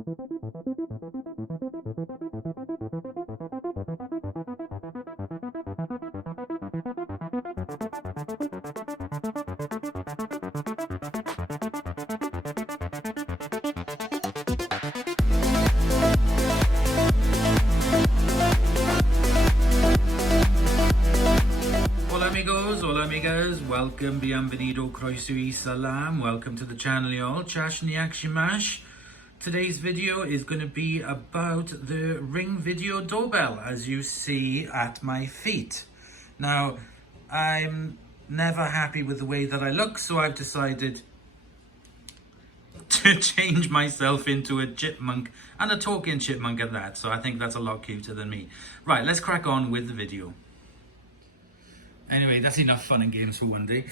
Hola amigas, welcome, bienvenido, croeso y salam, welcome to the channel y'all, Chash Niak Shimash. Today's video is going to be about the Ring video doorbell, as you see at my feet. Now, I'm never happy with the way that I look, so I've decided to change myself into a chipmunk, and a talking chipmunk at that, so I think that's a lot cuter than me. Right, let's crack on with the video. Anyway, that's enough fun and games for one day.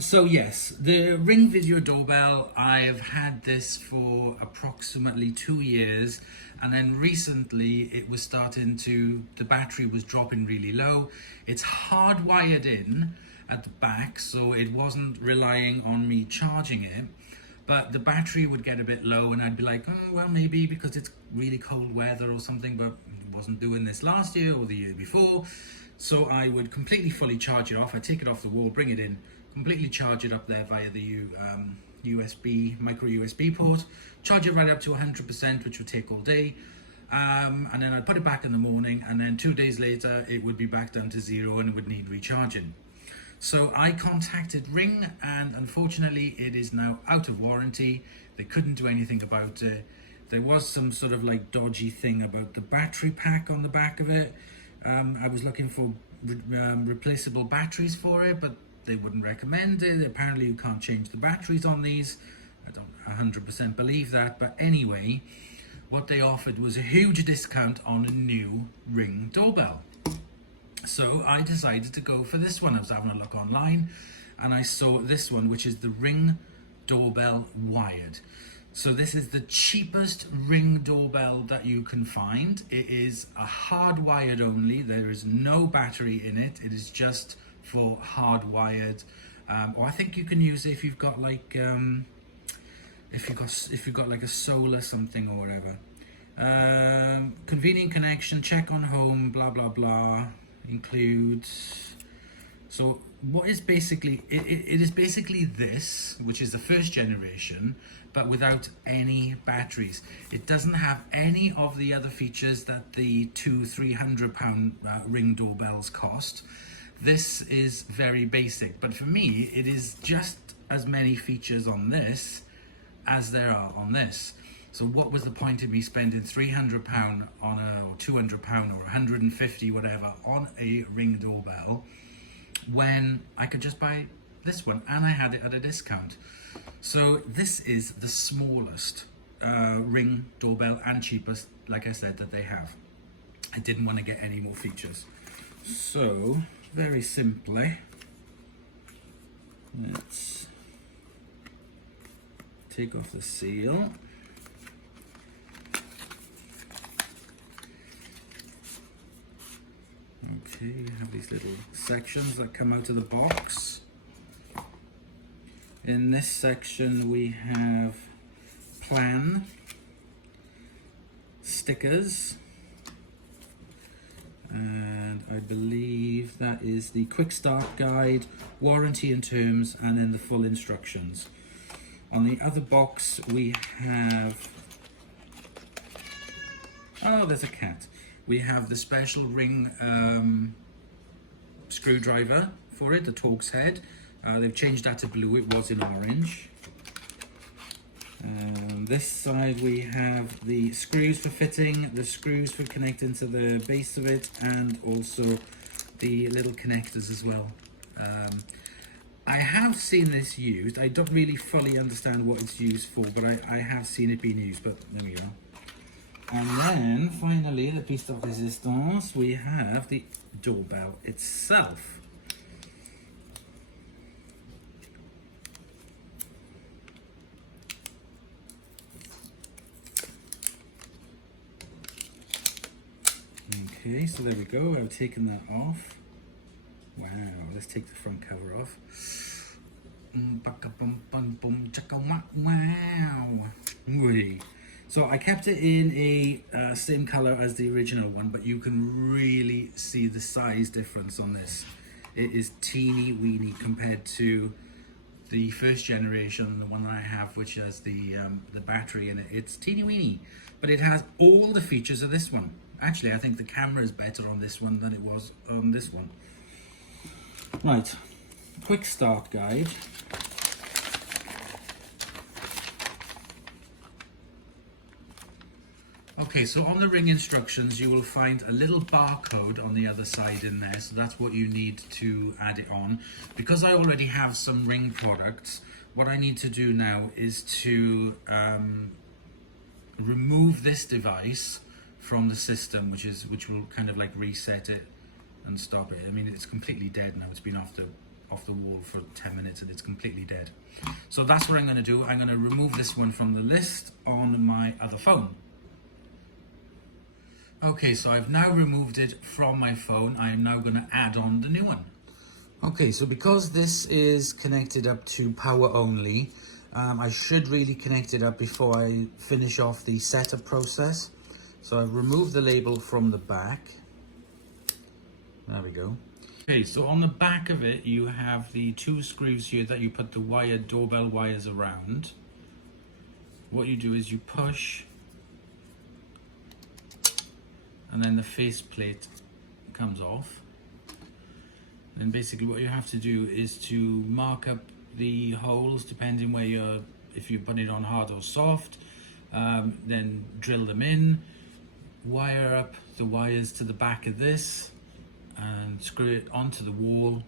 So yes, the Ring video doorbell, I've had this for approximately 2 years, and then recently it was the battery was dropping really low. It's hardwired in at the back, so it wasn't relying on me charging it, but the battery would get a bit low and I'd be like, oh, well, maybe because it's really cold weather or something, but it wasn't doing this last year or the year before. So I would completely fully charge it off. I take it off the wall, bring it in, completely charge it up there via the micro USB port, charge it right up to 100%, which would take all day. And then I'd put it back in the morning, and then 2 days later, it would be back down to 0 and it would need recharging. So I contacted Ring, and unfortunately it is now out of warranty. They couldn't do anything about it. There was some sort of like dodgy thing about the battery pack on the back of it. I was looking for replaceable batteries for it, but they wouldn't recommend it. Apparently you can't change the batteries on these. I don't 100% believe that, but anyway, what they offered was a huge discount on a new Ring doorbell. So I decided to go for this one. I was having a look online and I saw this one, which is the Ring doorbell wired. So this is the cheapest Ring doorbell that you can find. It is a hardwired only. There is no battery in it. It is just for hardwired. Or I think you can use it if you've got like if you've got like a solar something or whatever. Convenient connection, check on home, blah blah blah. Includes. So what is basically it is basically this, which is the first generation, but without any batteries. It doesn't have any of the other features that the £200-300 Ring doorbells cost. This is very basic, but for me it is just as many features on this as there are on this. So what was the point of me spending £300 on or £200 or £150 whatever on a Ring doorbell when I could just buy this one, and I had it at a discount. So this is the smallest Ring doorbell and cheapest, like I said, that they have. I didn't want to get any more features. So very simply, let's take off the seal. Okay, you have these little sections that come out of the box. In this section we have plan, stickers, and I believe that is the quick start guide, warranty and terms, and then the full instructions. On the other box we have, oh, there's a cat. We have the special Ring screwdriver for it, the Torx head. They've changed that to blue, it was in orange. This side we have the screws for fitting, the screws for connecting to the base of it, and also the little connectors as well. I have seen this used. I don't really fully understand what it's used for, but I have seen it being used, but there we go. And then finally, the piece de resistance, we have the doorbell itself. Okay, so there we go. I've taken that off. Wow, let's take the front cover off. Wow. So I kept it in a same color as the original one, but you can really see the size difference on this. It is teeny weeny compared to the first generation, the one that I have, which has the battery in it. It's teeny weeny, but it has all the features of this one. Actually, I think the camera is better on this one than it was on this one. Right, quick start guide. Okay, so on the Ring instructions, you will find a little barcode on the other side in there, so that's what you need to add it on. Because I already have some Ring products, what I need to do now is to remove this device from the system, which will kind of like reset it and stop it. I mean, it's completely dead now. It's been off the wall for 10 minutes and it's completely dead. So that's what I'm going to do. I'm going to remove this one from the list on my other phone. Okay, so I've now removed it from my phone. I am now going to add on the new one. Okay, so because this is connected up to power only, I should really connect it up before I finish off the setup process. So I've removed the label from the back. There we go. Okay, so on the back of it, you have the 2 screws here that you put the wired doorbell wires around. What you do is you push, and then the faceplate comes off. Then basically what you have to do is to mark up the holes depending where if you put it on hard or soft, then drill them in, wire up the wires to the back of this and screw it onto the wall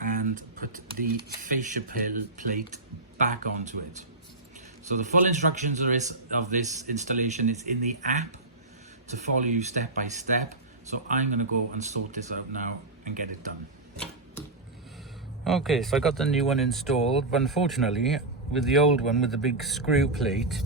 and put the fascia plate back onto it. So the full instructions of this installation is in the app to follow you step by step. So I'm gonna go and sort this out now and get it done. Okay, so I got the new one installed, but unfortunately with the old one with the big screw plate,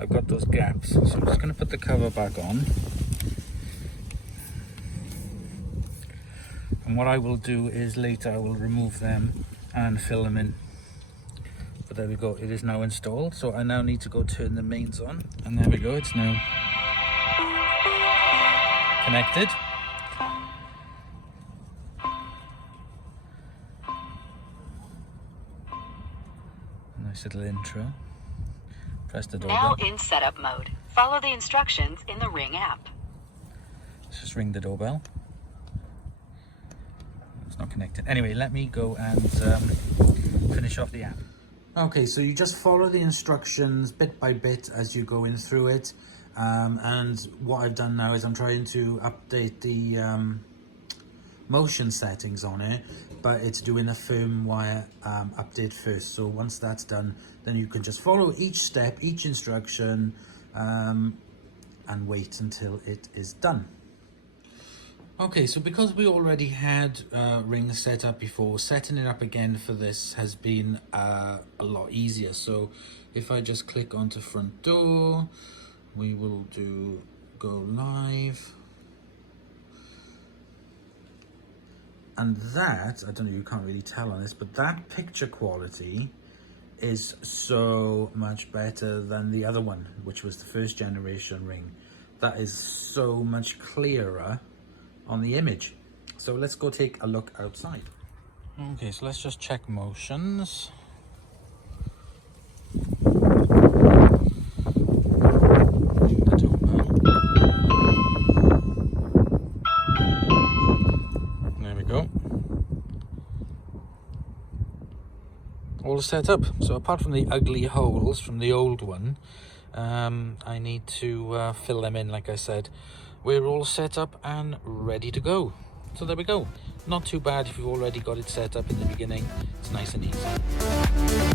I've got those gaps. So I'm just gonna put the cover back on. And what I will do is later I will remove them and fill them in. But there we go, it is now installed. So I now need to go turn the mains on. And there we go, it's now connected. Nice little intro. Press the doorbell. Now in setup mode. Follow the instructions in the Ring app. Let's just ring the doorbell. It's not connected. Anyway, let me go and finish off the app. Okay, so you just follow the instructions bit by bit as you go in through it. And what I've done now is I'm trying to update the motion settings on it, but it's doing a firmware update first. So once that's done, then you can just follow each step, each instruction, and wait until it is done. Okay, so because we already had Ring set up before, setting it up again for this has been a lot easier. So if I just click onto front door, we will do go live. And that, I don't know, you can't really tell on this, but that picture quality is so much better than the other one, which was the first generation Ring. That is so much clearer on the image. So let's go take a look outside. Okay, so let's just check motions. All set up. So apart from the ugly holes from the old one, I need to fill them in. Like I said, we're all set up and ready to go. So there we go. Not too bad if you've already got it set up in the beginning. It's nice and easy.